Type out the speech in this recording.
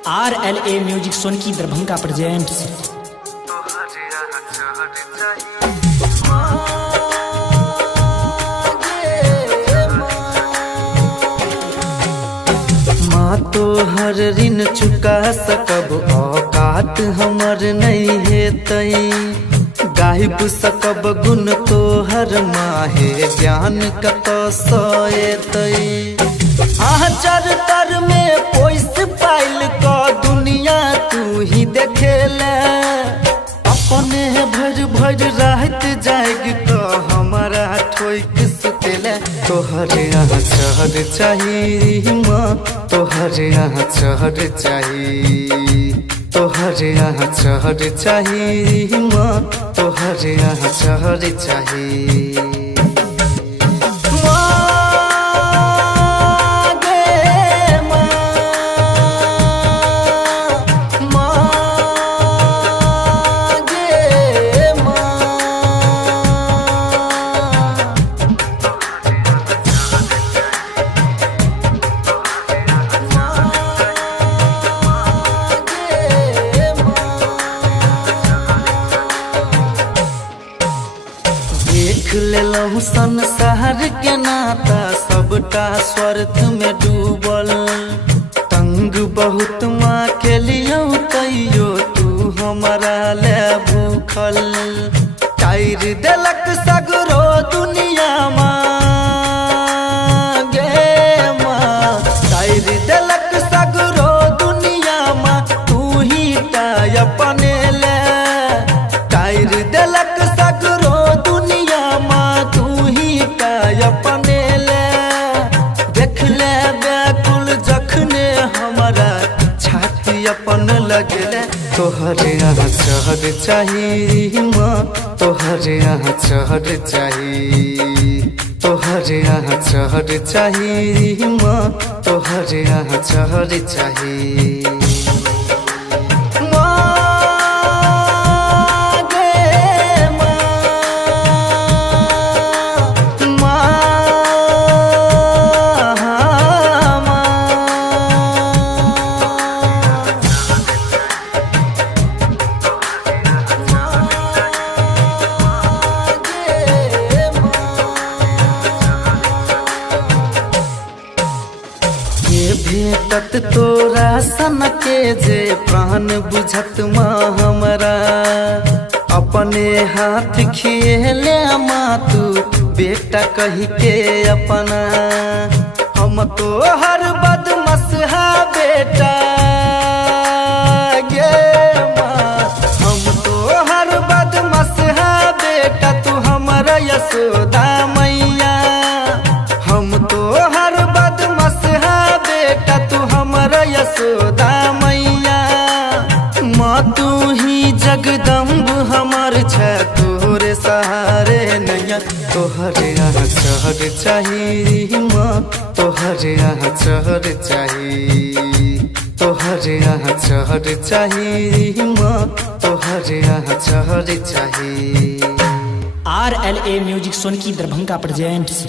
RLA music Sonki Darbhanga presents. माँ तो हर ऋण चुका सकब औकात हमर नहीं हेतई, गाहिब सकब गुण तो हर माहे ज्ञान कत सएतई। आचर तर में पोइस पाइल का दुनिया तू ही देखेले, अपने भर भर रहत जाएग तो हमारा ठोक सुतेले। तोहर यहाँ चढ़ चाहिए माँ, तोहर यहाँ चढ़ चाहिए, तोहर यहाँ चढ़ चाहिए माँ, तोहर यहाँ चढ़ चाहिए। देख लेलहु संसार के नाता सबटा स्वार्थ में डूबल, तंग बहुत माँ के लियो तैयो तू हमारा ले भूखल। टायर देलक सगरो दुनिया माँ गे माँ, टायर देलक सगरो दुनिया माँ, तू ही टाय अपने ले। टायर देलक सगरो अपने ले, देख ले व्याकुल जखने हमारा छाती अपन लगले। तोहर यहाँ चढ़ चाहिए माँ, तोहर यहाँ चढ़ चाहिए, तोहर यहाँ चढ़ चाहिए माँ, तोहर यहाँ चढ़ चाहिए। भेटत तोरा सन के जे प्राण बुझत माँ हमरा, अपने हाथ खिएले माँ तू बेटा कही के अपना। हम तो हर बदमसहा बेटा गे माँ, हम तो हर बदमसहा बेटा तू हमारा यशोदा मैया। हम तो हर बदमसहा बेटा तू हमारा यशोदा मैया। माँ तू ही जगदम्ब हमार छै तोरे सहारे नैया। तोहर यहाँ चढ़ चाहिए माँ, तोहर यहाँ चढ़ चाहिए, तोहर यहाँ चढ़ चाहिए माँ, तोहर यहाँ चढ़ चाहिए। RLA music Sonki Darbhanga presents.